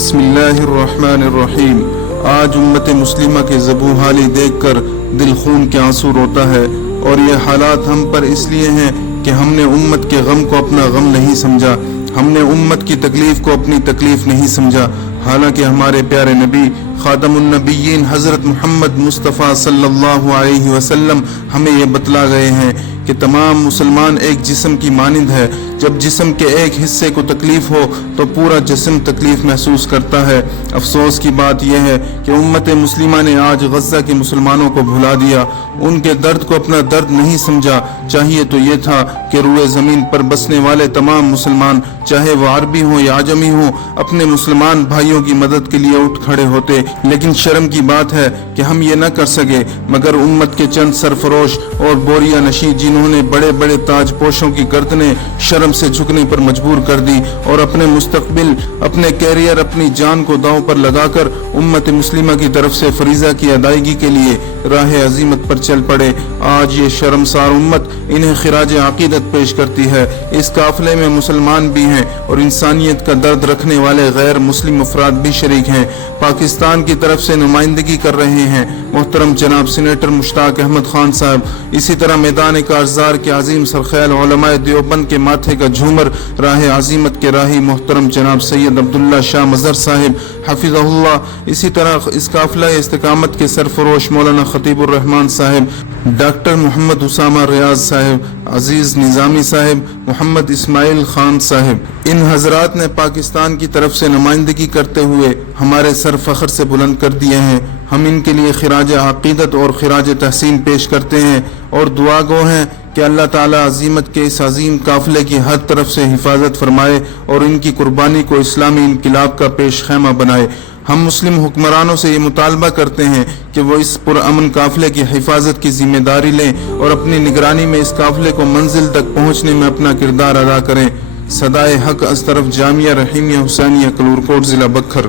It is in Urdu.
بسم اللہ الرحمن الرحیم۔ آج امت مسلمہ کے ذبح حالی دیکھ کر دل خون کے آنسو روتا ہے، اور یہ حالات ہم پر اس لیے ہیں کہ ہم نے امت کے غم کو اپنا غم نہیں سمجھا، ہم نے امت کی تکلیف کو اپنی تکلیف نہیں سمجھا، حالانکہ ہمارے پیارے نبی خاتم النبیین حضرت محمد مصطفیٰ صلی اللہ علیہ وسلم ہمیں یہ بتلا گئے ہیں کہ تمام مسلمان ایک جسم کی مانند ہے، جب جسم کے ایک حصے کو تکلیف ہو تو پورا جسم تکلیف محسوس کرتا ہے۔ افسوس کی بات یہ ہے کہ امت مسلمہ نے آج غزہ کے مسلمانوں کو بھلا دیا، ان کے درد کو اپنا درد نہیں سمجھا۔ چاہیے تو یہ تھا کہ روئے زمین پر بسنے والے تمام مسلمان، چاہے وہ عربی ہوں یا عجمی ہوں، اپنے مسلمان بھائیوں کی مدد کے لیے اٹھ کھڑے ہوتے، لیکن شرم کی بات ہے کہ ہم یہ نہ کر سکے، مگر امت کے چند سرفروش اور بوریا نشیں جنہوں نے بڑے بڑے تاج پوشوں کی گردنیں شرم سے جھکنے پر مجبور کر دی، اور اپنے مستقبل، اپنے کیریئر، اپنی جان کو داؤں پر لگا کر امت مسلمہ کی طرف سے فریضہ کی ادائیگی کے لیے راہ عظیمت پر چل پڑے، آج یہ شرمسار امت انہیں خراج عقیدت پیش کرتی ہے۔ اس قافلے میں مسلمان بھی ہیں اور انسانیت کا درد رکھنے والے غیر مسلم افراد بھی شریک ہیں۔ پاکستان کی طرف سے نمائندگی کر رہے ہیں محترم جناب سینیٹر مشتاق احمد خان صاحب، اسی طرح میدان کارزار کے عظیم سرخیل علماء دیوبند کے ماتھے کا جھومر راہ عظیمت کے راہی محترم جناب سید عبداللہ شاہ مظہر صاحب حفظہ اللہ، اسی طرح اس قافلہ استقامت کے سرفروش مولانا خطیب الرحمان صاحب، ڈاکٹر محمد اسامہ ریاض صاحب، عزیز نظامی صاحب، محمد اسماعیل خان صاحب، ان حضرات نے پاکستان کی طرف سے نمائندگی کرتے ہوئے ہمارے سر فخر سے بلند کر دیے ہیں۔ ہم ان کے لیے خراج عقیدت اور خراج تحسین پیش کرتے ہیں اور دعا گو ہیں کہ اللہ تعالیٰ عظیمت کے اس عظیم قافلے کی ہر طرف سے حفاظت فرمائے اور ان کی قربانی کو اسلامی انقلاب کا پیش خیمہ بنائے۔ ہم مسلم حکمرانوں سے یہ مطالبہ کرتے ہیں کہ وہ اس پرامن قافلے کی حفاظت کی ذمہ داری لیں اور اپنی نگرانی میں اس قافلے کو منزل تک پہنچنے میں اپنا کردار ادا کریں۔ صدائے حق از طرف جامعہ رحیمیہ حسینیہ کلور کوٹ ضلع بکھر۔